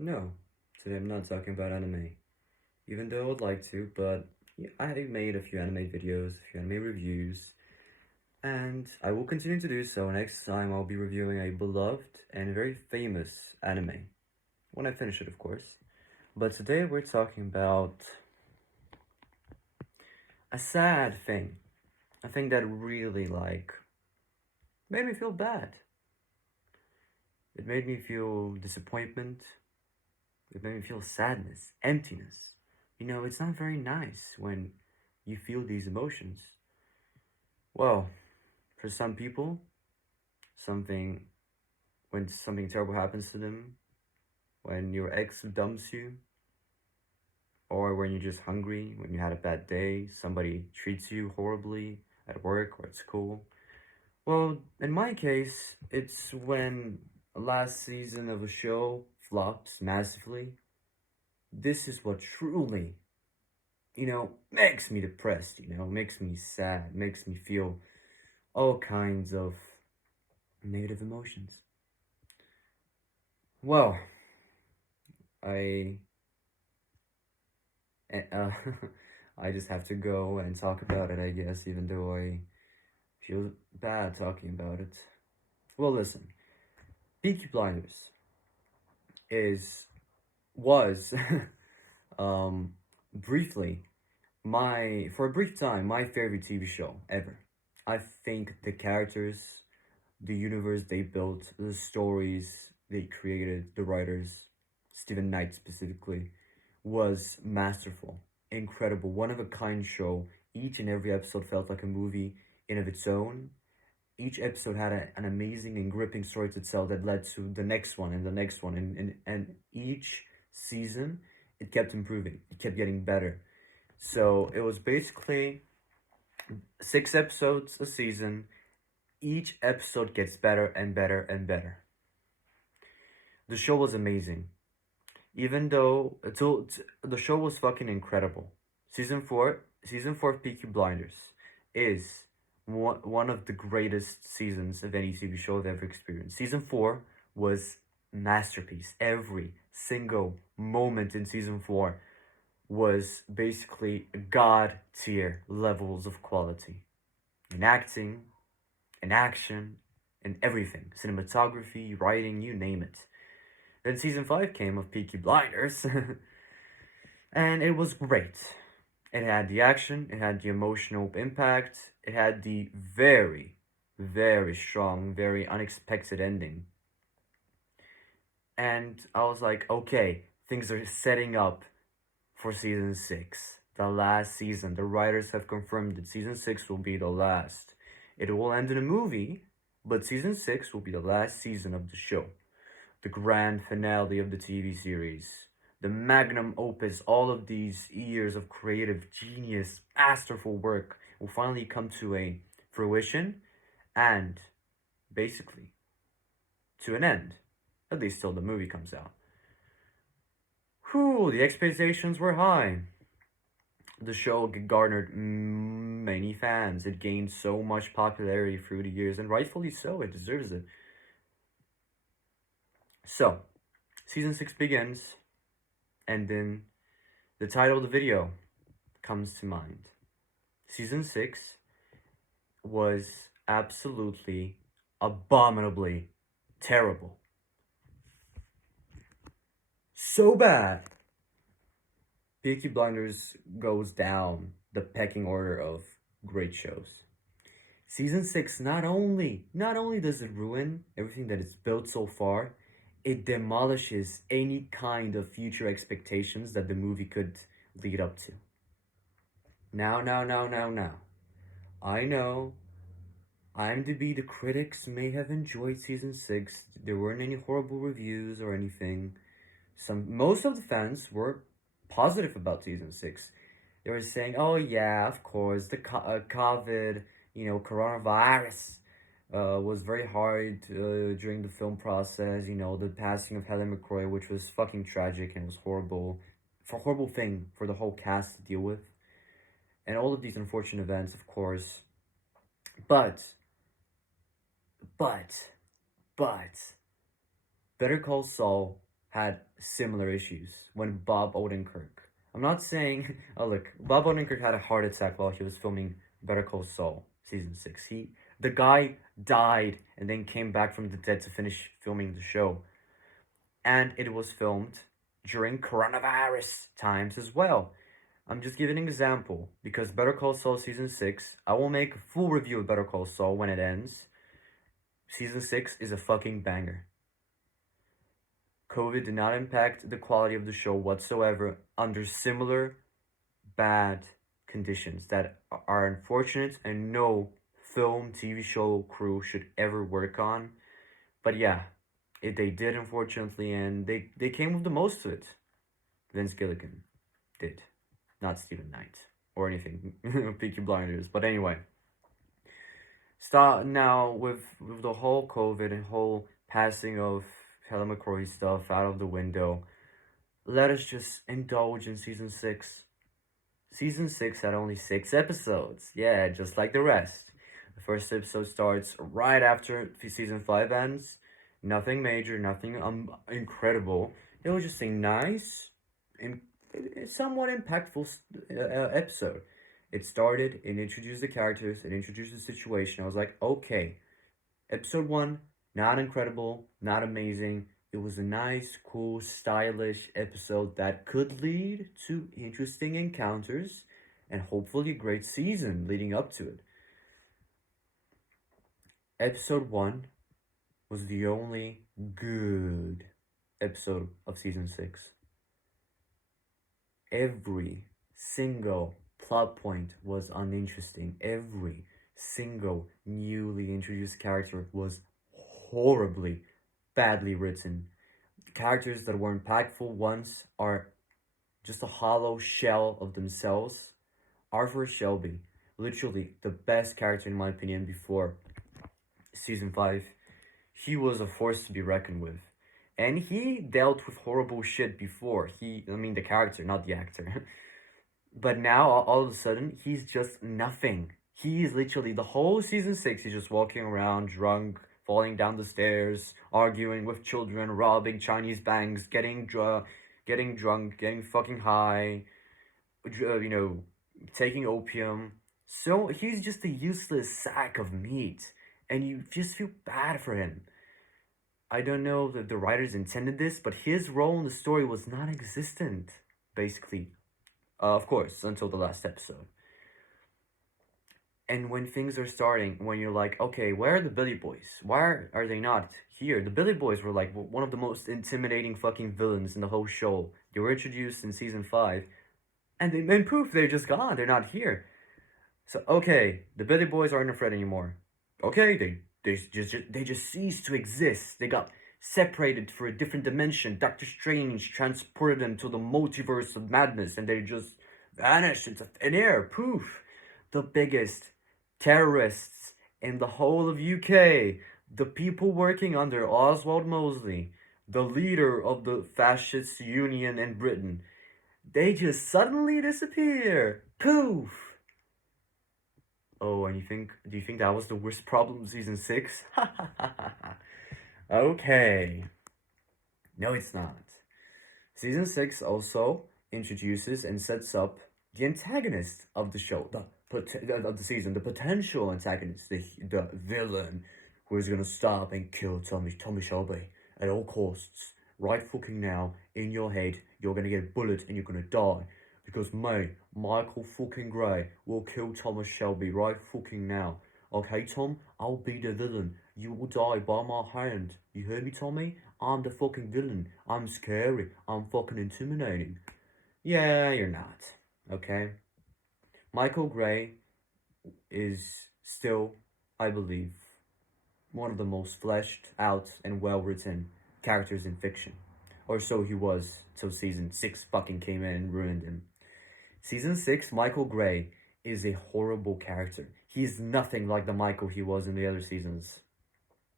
No, today I'm not talking about anime. Even though I would like to, but yeah, I made a few anime videos, a few anime reviews, and I will continue to do so. Next time I'll be reviewing a beloved and very famous anime. When I finish it, of course. But today we're talking about a sad thing. A thing that really, made me feel bad. It made me feel disappointment. It made me feel sadness, emptiness. It's not very nice when you feel these emotions. Well, for some people, something when something terrible happens to them, when your ex dumps you, or when you're just hungry, when you had a bad day, somebody treats you horribly at work or at school. Well, in my case, it's when last season of a show flops massively. This is what truly, makes me depressed, makes me sad, makes me feel all kinds of negative emotions. Well, I uh, I just have to go and talk about it, I guess, even though I feel bad talking about it. Well, listen, Peaky Blinders is was um briefly my for a brief time my favorite TV show ever. I think the characters, the universe they built, the stories they created, the writers, Stephen Knight specifically, was masterful, incredible, one of a kind show. Each and every episode felt like a movie in of its own. Each episode had an amazing and gripping story to tell that led to the next one and the next one, and each season it kept improving, it kept getting better. So it was basically 6 episodes a season. Each episode gets better and better and better. The show was amazing. Even though the show was fucking incredible. Season 4 of Peaky Blinders is one of the greatest seasons of any TV show I've ever experienced. Season 4 was masterpiece. Every single moment in season 4 was basically god tier levels of quality in acting, in action, in everything. Cinematography, writing, you name it. Then season 5 came of Peaky Blinders, and it was great. It had the action, it had the emotional impact, it had the very, very strong, very unexpected ending. And I was like, okay, things are setting up for season 6. The last season. The writers have confirmed that season 6 will be the last. It will end in a movie, but season 6 will be the last season of the show. The grand finale of the TV series. The magnum opus, all of these years of creative genius, masterful work will finally come to a fruition and basically to an end. At least till the movie comes out. Whew, the expectations were high. The show garnered many fans. It gained so much popularity through the years, and rightfully so, it deserves it. So, season 6 begins, and then the title of the video comes to mind. Season 6 was absolutely abominably terrible. So bad. Peaky Blinders goes down the pecking order of great shows. Season 6 not only does it ruin everything that it's built so far, it demolishes any kind of future expectations that the movie could lead up to. Now. I know IMDb, the critics may have enjoyed season 6. There weren't any horrible reviews or anything. Most of the fans were positive about season 6. They were saying, "Oh yeah, of course, the COVID, coronavirus, was very hard during the film process. The passing of Helen McCroy, which was fucking tragic and was horrible, for horrible thing for the whole cast to deal with, and all of these unfortunate events, of course. But, but, but, Better Call Saul had similar issues when Bob Odenkirk. I'm not saying, oh look, Bob Odenkirk had a heart attack while he was filming Better Call Saul season 6. The guy died and then came back from the dead to finish filming the show. And it was filmed during coronavirus times as well. I'm just giving an example because Better Call Saul season 6, I will make a full review of Better Call Saul when it ends. Season 6 is a fucking banger. COVID did not impact the quality of the show whatsoever under similar bad conditions that are unfortunate and no film, TV show crew should ever work on. But yeah, they did, unfortunately, and they came with the most of it. Vince Gilligan did. Not Steven Knight or anything. Peaky Blinders. But anyway. Start now with the whole COVID and whole passing of Helen McCrory stuff out of the window. Let us just indulge in season 6. Season 6 had only 6 episodes. Yeah, just like the rest. The first episode starts right after season 5 ends. Nothing major, nothing incredible. It was just a nice and somewhat impactful episode. It started, it introduced the characters, it introduced the situation. I was like, okay, episode 1, not incredible, not amazing. It was a nice, cool, stylish episode that could lead to interesting encounters and hopefully a great season leading up to it. Episode 1 was the only good episode of season 6. Every single plot point was uninteresting. Every single newly introduced character was horribly, badly written. The characters that were impactful once are just a hollow shell of themselves. Arthur Shelby, literally the best character in my opinion before season 5. He was a force to be reckoned with. And he dealt with horrible shit before. The character, not the actor. But now, all of a sudden, he's just nothing. He's literally, the whole season 6, he's just walking around drunk, falling down the stairs, arguing with children, robbing Chinese banks, getting drunk, getting fucking high, taking opium. So he's just a useless sack of meat. And you just feel bad for him. I don't know that the writers intended this, but his role in the story was non-existent, basically. Of course, until the last episode. And when things are starting, when you're like, okay, where are the Billy Boys? Why are they not here? The Billy Boys were like one of the most intimidating fucking villains in the whole show. They were introduced in season 5, and poof, they're just gone. They're not here. So, okay, the Billy Boys aren't a threat anymore. Okay, they just ceased to exist. They got separated for a different dimension. Doctor Strange transported them to the multiverse of madness, and they just vanished into thin air. Poof. The biggest terrorists in the whole of UK, the people working under Oswald Mosley, the leader of the fascist union in Britain, they just suddenly disappear. Poof. Oh, and do you think that was the worst problem of season 6? Okay. No, it's not. Season 6 also introduces and sets up the antagonist of the show, of the season, the potential antagonist, the villain who is gonna stop and kill Tommy Shelby at all costs. Right fucking now, in your head, you're gonna get a bullet and you're gonna die. Because Michael fucking Gray, will kill Thomas Shelby right fucking now. Okay, Tom? I'll be the villain. You will die by my hand. You hear me, Tommy? I'm the fucking villain. I'm scary. I'm fucking intimidating. Yeah, you're not. Okay? Michael Gray is still, I believe, one of the most fleshed out and well-written characters in fiction. Or so he was till season 6 fucking came in and ruined him. Season 6, Michael Gray is a horrible character. He's nothing like the Michael he was in the other seasons.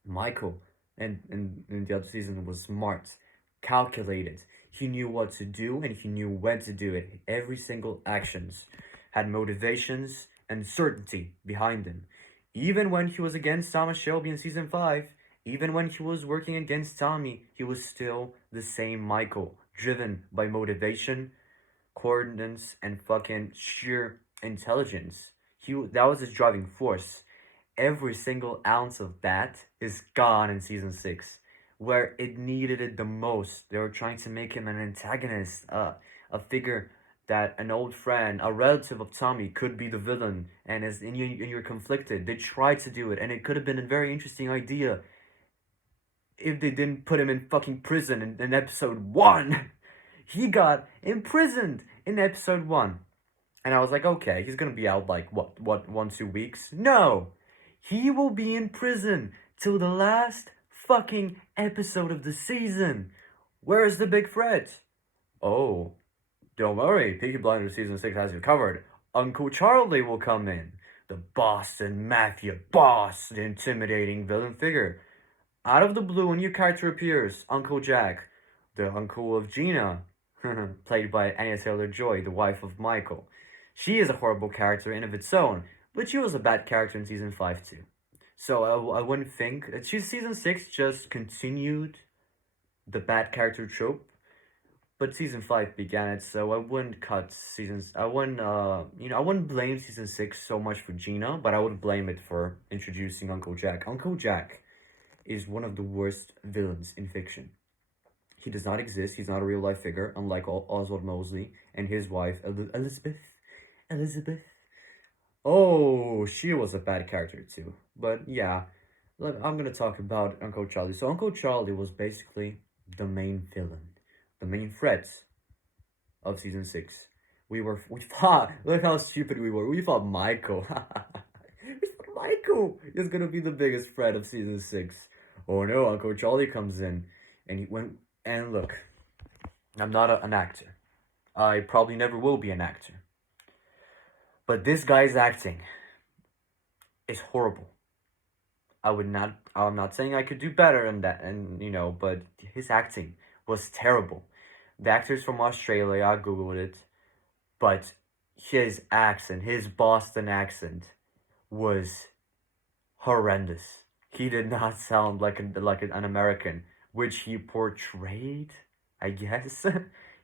Michael in the other season was smart, calculated. He knew what to do and he knew when to do it. Every single actions had motivations and certainty behind them. Even when he was against Thomas Shelby in season 5, Even when he was working against Tommy, he was still the same Michael, driven by motivation, coordinates, and fucking sheer intelligence. That was his driving force. Every single ounce of that is gone in season 6, where it needed it the most. They were trying to make him an antagonist, a figure that an old friend, a relative of Tommy, could be the villain, and you're conflicted. They tried to do it, and it could have been a very interesting idea if they didn't put him in fucking prison in episode 1. He got imprisoned in episode 1. And I was like, okay, he's gonna be out like, what, 1-2 weeks? No! He will be in prison till the last fucking episode of the season. Where's the big threat? Oh, don't worry, Peaky Blinders season 6 has you covered. Uncle Charlie will come in. The Boston Mafia boss, the intimidating villain figure. Out of the blue, a new character appears, Uncle Jack, the uncle of Gina, played by Anya Taylor-Joy, the wife of Michael. She is a horrible character in of its own, but she was a bad character in season 5 too. So I wouldn't think season 6 just continued the bad character trope, but season 5 began it. So I wouldn't cut seasons. I wouldn't blame season 6 so much for Gina, but I would blame it for introducing Uncle Jack. Uncle Jack is one of the worst villains in fiction. He does not exist. He's not a real life figure, unlike Oswald Mosley and his wife Elizabeth. Oh, she was a bad character too. But yeah, I'm gonna talk about Uncle Charlie. So Uncle Charlie was basically the main villain, the main threat of season 6. We thought, look how stupid we were. We thought Michael. We thought Michael is gonna be the biggest threat of season 6. Oh no, Uncle Charlie comes in, and look, I'm not an actor. I probably never will be an actor. But this guy's acting is horrible. I'm not saying I could do better than that, but his acting was terrible. The actor's from Australia, I googled it, but his accent, his Boston accent, was horrendous. He did not sound like an American, which he portrayed, I guess.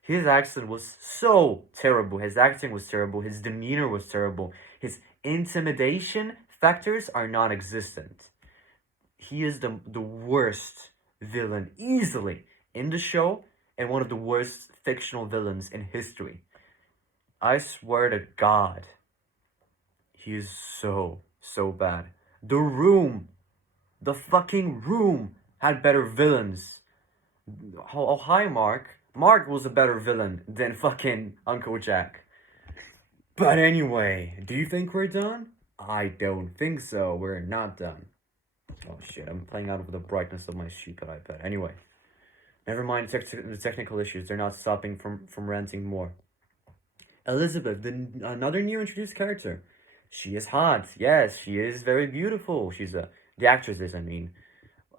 His accent was so terrible. His acting was terrible. His demeanor was terrible. His intimidation factors are non-existent. He is the worst villain easily in the show, and one of the worst fictional villains in history. I swear to God, he is so bad. The fucking Room had better villains. Oh, hi, Mark. Mark was a better villain than fucking Uncle Jack. But anyway, do you think we're done? I don't think so. We're not done. Oh shit, I'm playing out of the brightness of my stupid iPad. Anyway, never mind the technical issues. They're not stopping from ranting more. Elizabeth, another new introduced character. She is hot. Yes, she is very beautiful. The actress is, I mean.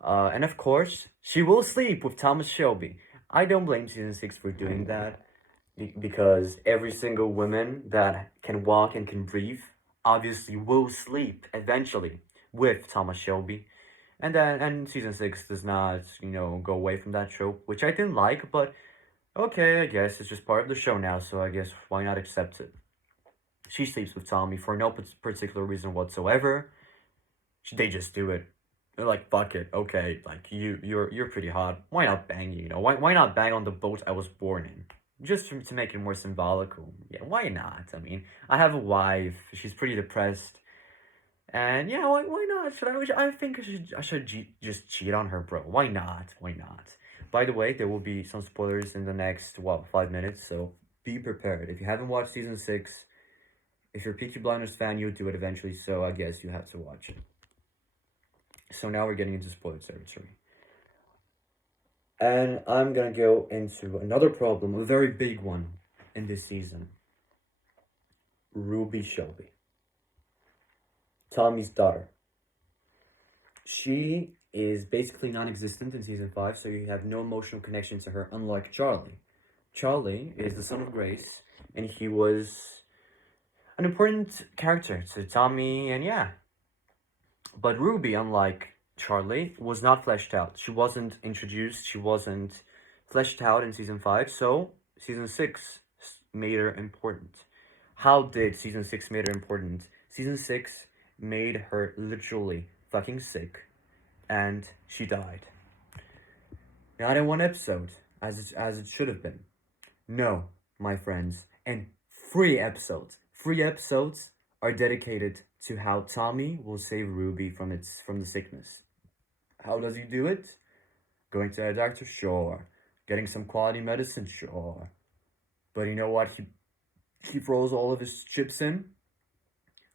And of course, she will sleep with Thomas Shelby. I don't blame season 6 for doing that, because every single woman that can walk and can breathe obviously will sleep eventually with Thomas Shelby. And season 6 does not, go away from that trope, which I didn't like, but okay, I guess it's just part of the show now, so I guess why not accept it? She sleeps with Tommy for no particular reason whatsoever. They just do it. They're like, fuck it, okay, like, you're pretty hot. Why not bang you, Why not bang on the boat I was born in? Just to make it more symbolical. Yeah, why not? I mean, I have a wife. She's pretty depressed. And yeah, why not? I think I should just cheat on her, bro. Why not? Why not? By the way, there will be some spoilers in the next, 5 minutes, so be prepared. If you haven't watched season 6, if you're a Peaky Blinders fan, you'll do it eventually, so I guess you have to watch it. So now we're getting into spoiler territory. And I'm gonna go into another problem, a very big one in this season. Ruby Shelby, Tommy's daughter. She is basically non-existent in season 5, so you have no emotional connection to her, unlike Charlie. Charlie is the son of Grace, and he was an important character to Tommy, and yeah. But Ruby, unlike Charlie was not fleshed out. She wasn't introduced. She wasn't fleshed out in season 5. So season 6 made her important. How did season 6 made her important? Season 6 made her literally fucking sick, and she died. Not in one episode, as it should have been. No, my friends, and 3 episodes. 3 episodes are dedicated to how Tommy will save Ruby from the sickness. How does he do it? Going to a doctor, sure. Getting some quality medicine, sure. But you know what? He throws all of his chips in.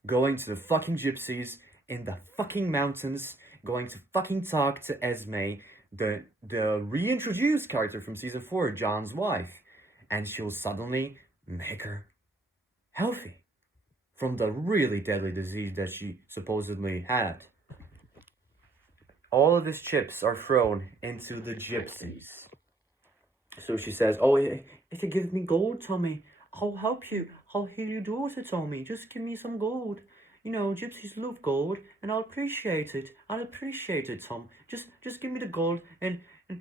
Going to the fucking gypsies in the fucking mountains. Going to fucking talk to Esme, the reintroduced character from season 4, John's wife, and she'll suddenly make her healthy from the really deadly disease that she supposedly had. All of his chips are thrown into the gypsies. So she says, "Oh, if you give me gold, Tommy, I'll help you. I'll heal your daughter, Tommy. Just give me some gold. You know, gypsies love gold, and I'll appreciate it. I'll appreciate it, Tom. Just give me the gold, and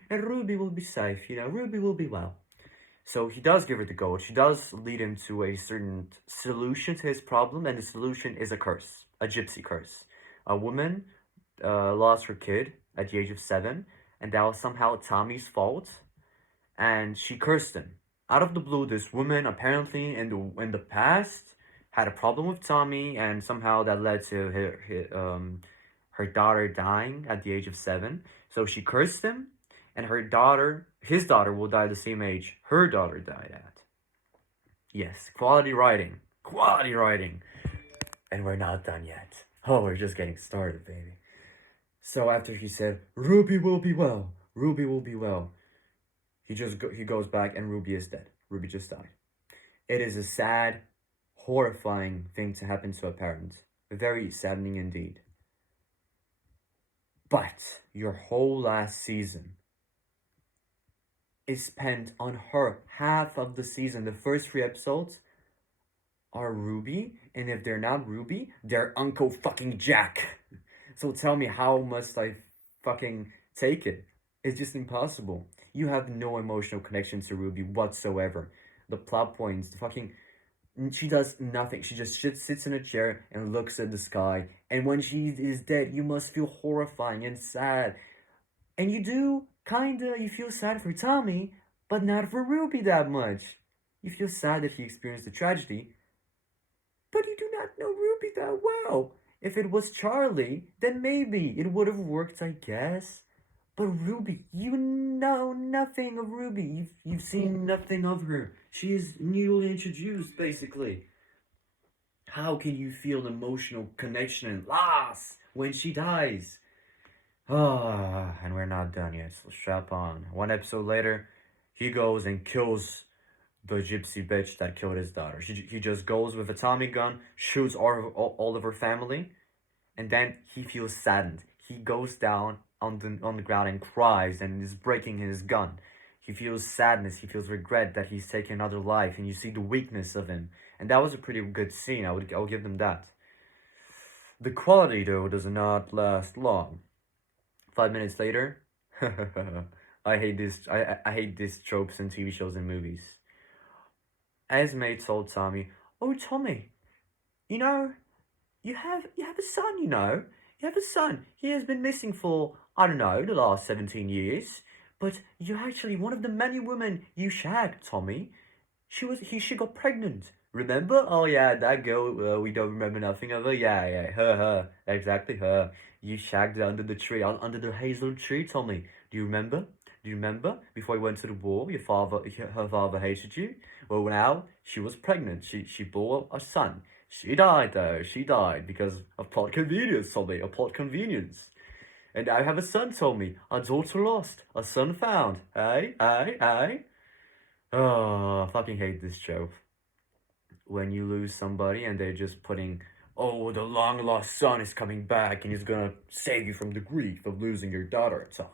Ruby will be safe. You know, Ruby will be well." So he does give her the gold. She does lead him to a certain solution to his problem, and the solution is a curse, a gypsy curse. A woman lost her kid at the age of 7, and that was somehow Tommy's fault, and she cursed him. Out of the blue, this woman apparently in the past had a problem with Tommy, and somehow that led to her daughter dying at the age of 7. So she cursed him, and his daughter will die the same age her daughter died at. Yes, quality writing. Quality writing. And we're not done yet. Oh, we're just getting started, baby. So after he said, "Ruby will be well. Ruby will be well," he goes back and Ruby is dead. Ruby just died. It is a sad, horrifying thing to happen to a parent. Very saddening indeed. But your whole last season is spent on her. Half of the season, the first 3 episodes, are Ruby, and if they're not Ruby, they're Uncle fucking Jack. So tell me, how must I fucking take it? It's just impossible. You have no emotional connection to Ruby whatsoever. The plot points, the fucking... She does nothing. She just sits in a chair and looks at the sky. And when she is dead, you must feel horrifying and sad. And you do, kinda, you feel sad for Tommy, but not for Ruby that much. You feel sad that he experienced a tragedy, but you do not know Ruby that well. If it was Charlie, then maybe it would have worked, I guess. But Ruby, you know nothing of Ruby. You've seen nothing of her. She is newly introduced, basically. How can you feel emotional connection and loss when she dies? Ah, and we're not done yet, so strap on. 1 episode later, he goes and kills the gypsy bitch that killed his daughter. He just goes with a Tommy gun, shoots all of her family, and then he feels saddened. He goes down on the ground and cries and is breaking his gun. He feels sadness, he feels regret that he's taken another life, and you see the weakness of him. And that was a pretty good scene, I'll give them that. The quality, though, does not last long. 5 minutes later, I hate these tropes in TV shows and movies. Esme told Tommy, "Oh, Tommy, you know, you have a son, you know. You have a son. He has been missing for, I don't know, the last 17 years. But you're actually one of the many women you shagged, Tommy. She got pregnant. Remember? Oh yeah, that girl, we don't remember nothing of her. Yeah, her, exactly her. You shagged her under the tree, under the hazel tree, Tommy. Do you remember? Do you remember? Before you went to the war, her father hated you. Well, now she was pregnant. She bore a son. She died though. She died because of plot convenience, Tommy. A plot convenience. And I have a son, Tommy. A daughter lost. A son found. Hey. Oh, I fucking hate this trope. When you lose somebody and they're just putting, "Oh, the long lost son is coming back and he's gonna save you from the grief of losing your daughter, Tommy."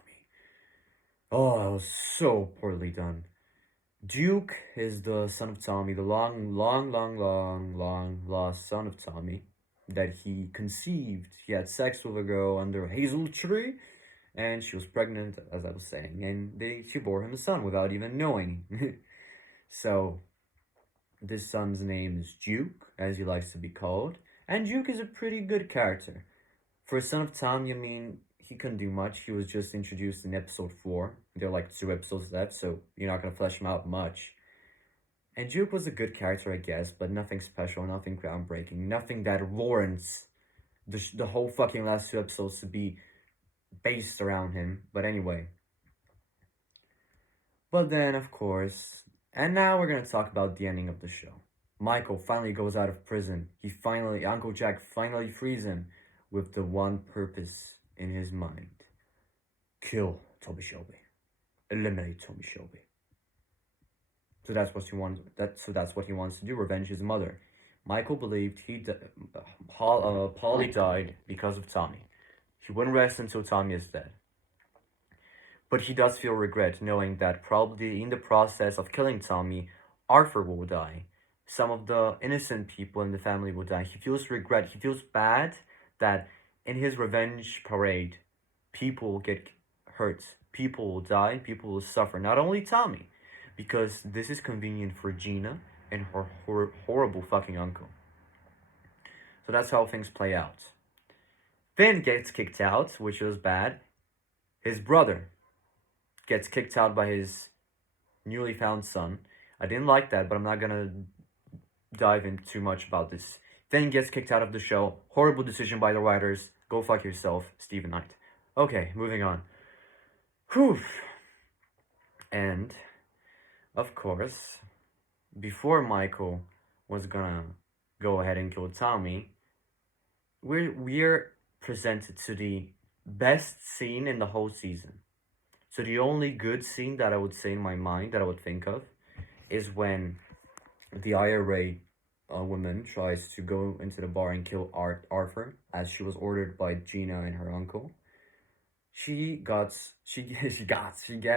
Oh, that was so poorly done. Duke is the son of Tommy, the long lost son of Tommy. that he conceived. He had sex with a girl under a hazel tree, and she was pregnant, as I was saying, and she bore him a son without even knowing. So this son's name is Duke, as he likes to be called, and Duke is a pretty good character. For a son of Tommy, I mean, he couldn't do much. He was just introduced in episode 4. There are like 2 episodes left, so you're not gonna flesh him out much. And Duke was a good character, I guess, but nothing special, nothing groundbreaking, nothing that warrants the whole fucking last 2 episodes to be based around him. But anyway. But then, of course, and now we're gonna talk about the ending of the show. Michael finally goes out of prison. Uncle Jack finally frees him with the one purpose in his mind. Kill Toby Shelby. Eliminate Toby Shelby. So that's what he wants. That's what he wants to do. Revenge his mother. Michael believed Polly died because of Tommy. He wouldn't rest until Tommy is dead. But he does feel regret knowing that probably in the process of killing Tommy, Arthur will die. Some of the innocent people in the family will die. He feels regret. He feels bad that in his revenge parade, people will get hurt. People will die. People will suffer. Not only Tommy, because this is convenient for Gina and her horrible fucking uncle. So that's how things play out. Finn gets kicked out, which was bad. His brother gets kicked out by his newly found son. I didn't like that, but I'm not gonna dive in too much about this. Finn gets kicked out of the show. Horrible decision by the writers. Go fuck yourself, Stephen Knight. Okay, moving on. Whew. And, of course, before Michael was gonna go ahead and kill Tommy, we're presented to the best scene in the whole season. So the only good scene that I would say in my mind, that I would think of, is when the IRA woman tries to go into the bar and kill Arthur, as she was ordered by Gina and her uncle. She gets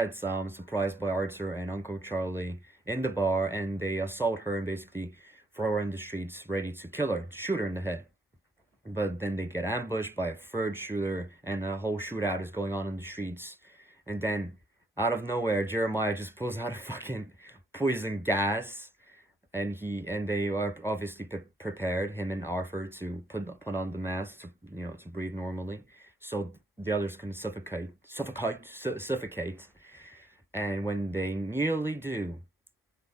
surprised by Arthur and Uncle Charlie in the bar, and they assault her and basically throw her in the streets, ready to kill her, to shoot her in the head. But then they get ambushed by a third shooter, and a whole shootout is going on in the streets. And then, out of nowhere, Jeremiah just pulls out a fucking poison gas, and they are obviously prepared, him and Arthur, to put on the mask to breathe normally, so the others can suffocate. And when they nearly do,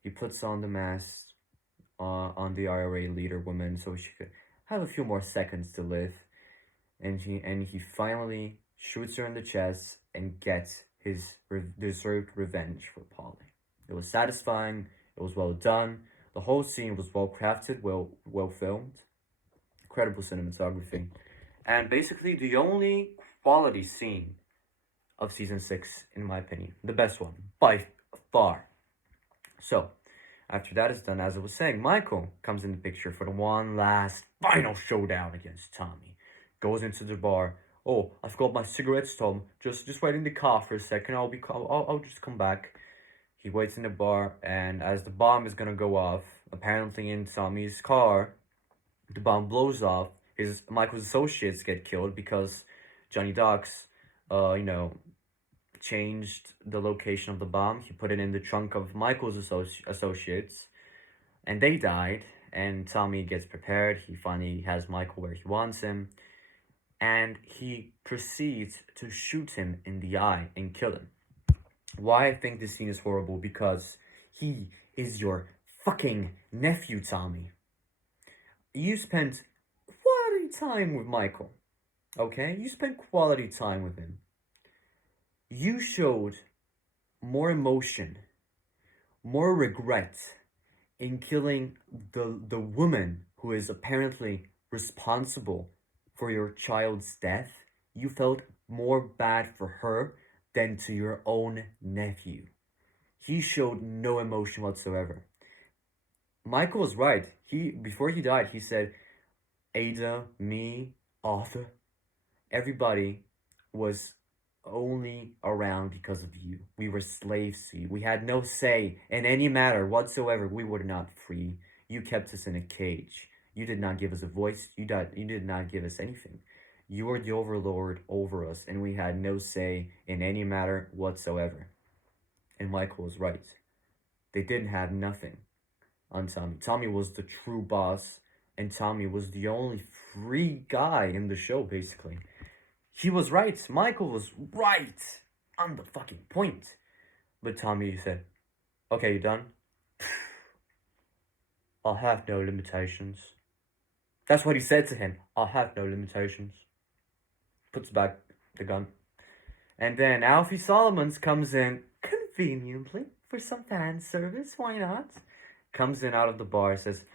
he puts on the mask on the IRA leader woman, so she could have a few more seconds to live, and he finally shoots her in the chest and gets his deserved revenge for Polly. It was satisfying. It was well done. The whole scene was well crafted, well filmed. Incredible cinematography. And basically the only quality scene of season 6, in my opinion. The best one, by far. So, after that is done, as I was saying, Michael comes in the picture for the one last final showdown against Tommy. Goes into the bar. Oh, I forgot my cigarettes, Tom. Just wait in the car for a second. I'll just come back. He waits in the bar, and as the bomb is gonna go off, apparently in Tommy's car, the bomb blows off. Michael's associates get killed because Johnny Docks, changed the location of the bomb. He put it in the trunk of Michael's associates, and they died. And Tommy gets prepared. He finally has Michael where he wants him, and he proceeds to shoot him in the eye and kill him. Why I think this scene is horrible? Because he is your fucking nephew, Tommy. You spent quality time with Michael, okay? You spent quality time with him. You showed more emotion, more regret in killing the woman who is apparently responsible for your child's death. You felt more bad for her than to your own nephew. He showed no emotion whatsoever. Michael was right. Before he died, he said, Ada, me, Arthur, everybody was only around because of you. We were slaves to you. We had no say in any matter whatsoever. We were not free. You kept us in a cage. You did not give us a voice. You did not give us anything. You are the overlord over us, and we had no say in any matter whatsoever. And Michael was right. They didn't have nothing on Tommy. Tommy was the true boss, and Tommy was the only free guy in the show, basically. He was right. Michael was right on the fucking point. But Tommy said, okay, you done? I'll have no limitations. That's what he said to him. I'll have no limitations. Puts back the gun. And then Alfie Solomons comes in conveniently for some fan service. Why not? Comes in out of the bar, says,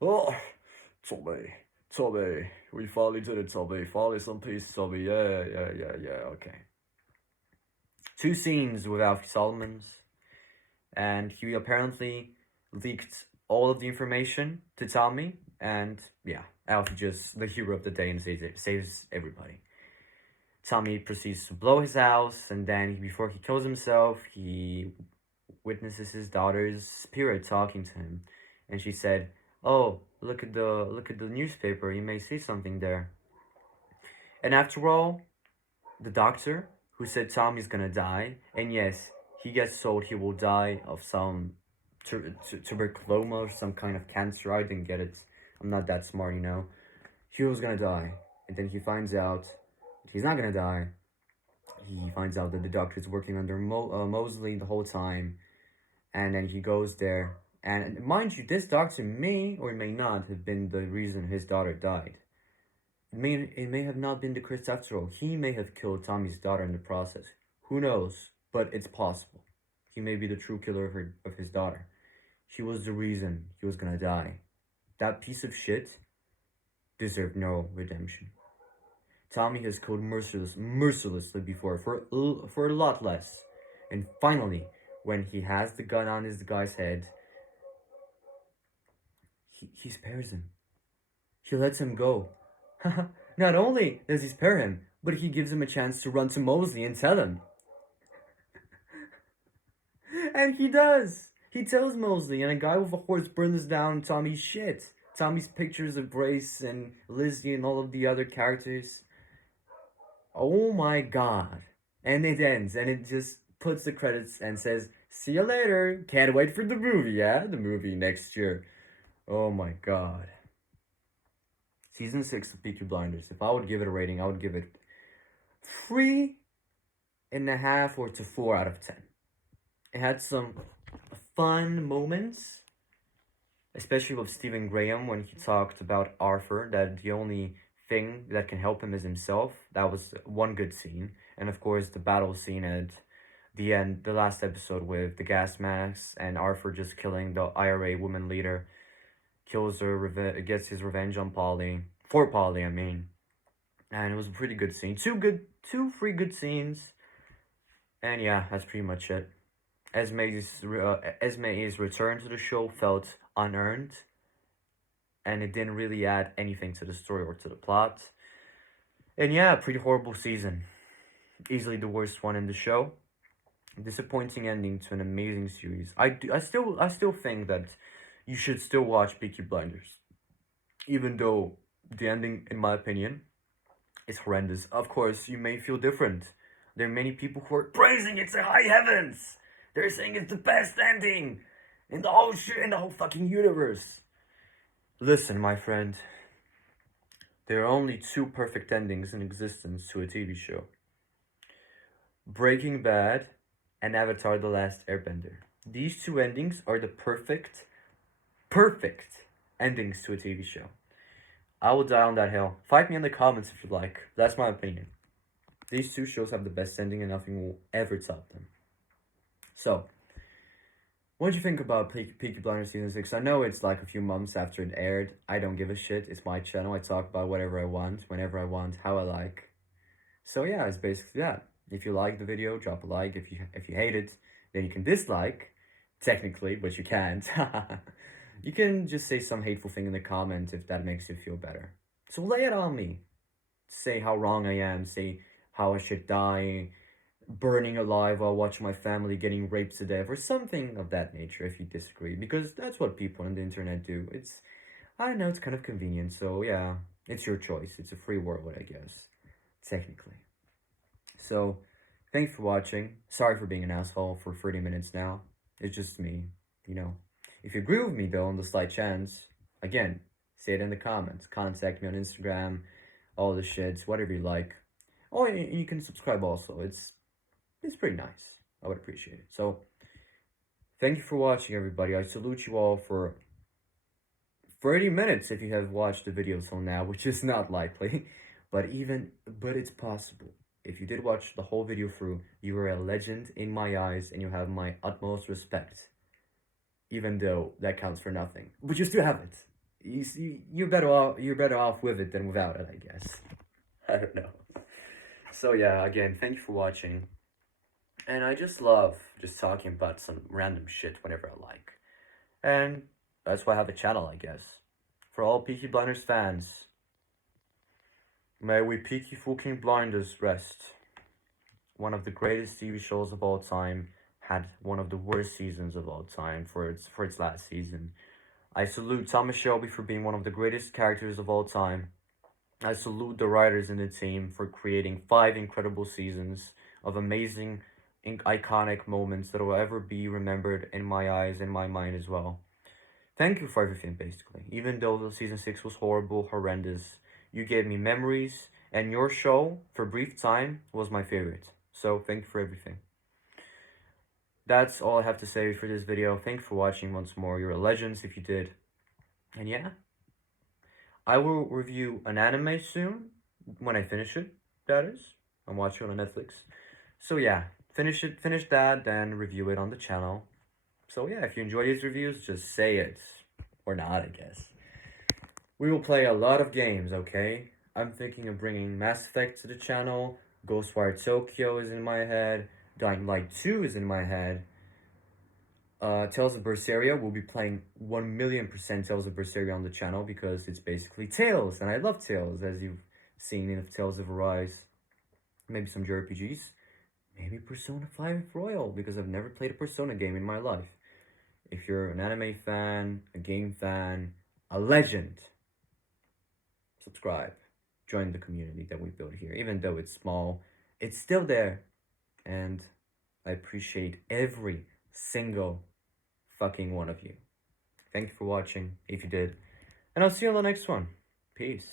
oh, Tommy, we finally did it, Tommy. Finally some peace, Tommy. Yeah, okay. 2 scenes with Alfie Solomons, and he apparently leaked all of the information to Tommy, and yeah, Alfie just the hero of the day and saves everybody. Tommy proceeds to blow his house, and then before he kills himself, he witnesses his daughter's spirit talking to him, and she said, "Oh, look at the newspaper. You may see something there." And after all, the doctor who said Tommy's gonna die, and yes, he gets told he will die of some tuberculosis or some kind of cancer. I didn't get it. I'm not that smart, you know. He was gonna die, and then he finds out he's not gonna die. He finds out that the doctor is working under Mosley the whole time, and then he goes there. And mind you, this doctor may or may not have been the reason his daughter died. It may have not been the curse after all. He may have killed Tommy's daughter in the process. Who knows? But it's possible. He may be the true killer of his daughter. He was the reason he was gonna die. That piece of shit deserved no redemption. Tommy has killed mercilessly before for a lot less. And finally, when he has the gun on this guy's head, he spares him. He lets him go. Not only does he spare him, but he gives him a chance to run to Mosley and tell him. And he does. He tells Mosley, and a guy with a horse burns down Tommy's shit. Tommy's pictures of Grace and Lizzie and all of the other characters. Oh my god. And it ends, and it just puts the credits and says, see you later. Can't wait for the movie, yeah? The movie next year. Oh my god. Season 6 of Peaky Blinders. If I would give it a rating, I would give it 3.5 or to 4 out of 10. It had some fun moments, especially with Stephen Graham when he talked about Arthur, that the only thing that can help him is himself. That was one good scene. And of course, the battle scene at the end, the last episode with the gas masks and Arthur just killing the IRA woman leader. Kills her, gets his revenge on Polly. For Polly, I mean. And it was a pretty good scene. 3 good scenes. And yeah, that's pretty much it. Esme's return to the show felt unearned. And it didn't really add anything to the story or to the plot. And yeah, pretty horrible season. Easily the worst one in the show. Disappointing ending to an amazing series. I still think that you should still watch Peaky Blinders. Even though the ending, in my opinion, is horrendous. Of course, you may feel different. There are many people who are praising it to high heavens. They're saying it's the best ending in the whole fucking universe. Listen, my friend. There are only 2 perfect endings in existence to a TV show. Breaking Bad and Avatar: The Last Airbender. These 2 endings are the perfect endings to a TV show. I will die on that hill. Fight me in the comments if you like. That's my opinion. These 2 shows have the best ending and nothing will ever top them. So, what did you think about Peaky Blinders Season 6? I know it's like a few months after it aired. I don't give a shit. It's my channel. I talk about whatever I want, whenever I want, how I like. So yeah, it's basically that. If you like the video, drop a like. If you hate it, then you can dislike. Technically, but you can't. You can just say some hateful thing in the comments if that makes you feel better. So lay it on me. Say how wrong I am. Say how I should die. Burning alive while watching my family getting raped to death. Or something of that nature if you disagree. Because that's what people on the internet do. I know it's kind of convenient, so yeah, it's your choice. It's a free world, I guess, technically. So, thanks for watching. Sorry for being an asshole for 30 minutes now. It's just me, you know. If you agree with me, though, on the slight chance, again, say it in the comments. Contact me on Instagram, all the shits, whatever you like. Or you can subscribe also. It's pretty nice. I would appreciate it. So, thank you for watching, everybody. I salute you all for 30 minutes if you have watched the video till now, which is not likely, but it's possible. If you did watch the whole video through, you are a legend in my eyes and you have my utmost respect, even though that counts for nothing. But you still have it. You see, you're better off with it than without it, I guess. I don't know. So yeah, again, thank you for watching. And I just love just talking about some random shit whenever I like. And that's why I have a channel, I guess. For all Peaky Blinders fans, may we Peaky fucking Blinders rest. One of the greatest TV shows of all time had one of the worst seasons of all time for its last season. I salute Thomas Shelby for being one of the greatest characters of all time. I salute the writers in the team for creating 5 incredible seasons of amazing, iconic moments that will ever be remembered in my eyes and my mind as well. Thank you for everything, basically. Even though the season 6 was horrible, horrendous, you gave me memories, and your show, for a brief time, was my favorite. So, thank you for everything. That's all I have to say for this video. Thank you for watching once more. You're a legend if you did. And yeah, I will review an anime soon, when I finish it, that is. I'm watching it on Netflix. So yeah, finish that, then review it on the channel. So yeah, if you enjoy these reviews, just say it. Or not, I guess. We will play a lot of games, okay? I'm thinking of bringing Mass Effect to the channel. Ghostwire Tokyo is in my head. Dying Light 2 is in my head. Tales of Berseria, we'll be playing 1,000,000% Tales of Berseria on the channel because it's basically Tales, and I love Tales, as you've seen in Tales of Arise. Maybe some JRPGs. Maybe Persona 5 Royal, because I've never played a Persona game in my life. If you're an anime fan, a game fan, a legend, subscribe. Join the community that we built here. Even though it's small, it's still there. And I appreciate every single fucking one of you. Thank you for watching, if you did. And I'll see you on the next one. Peace.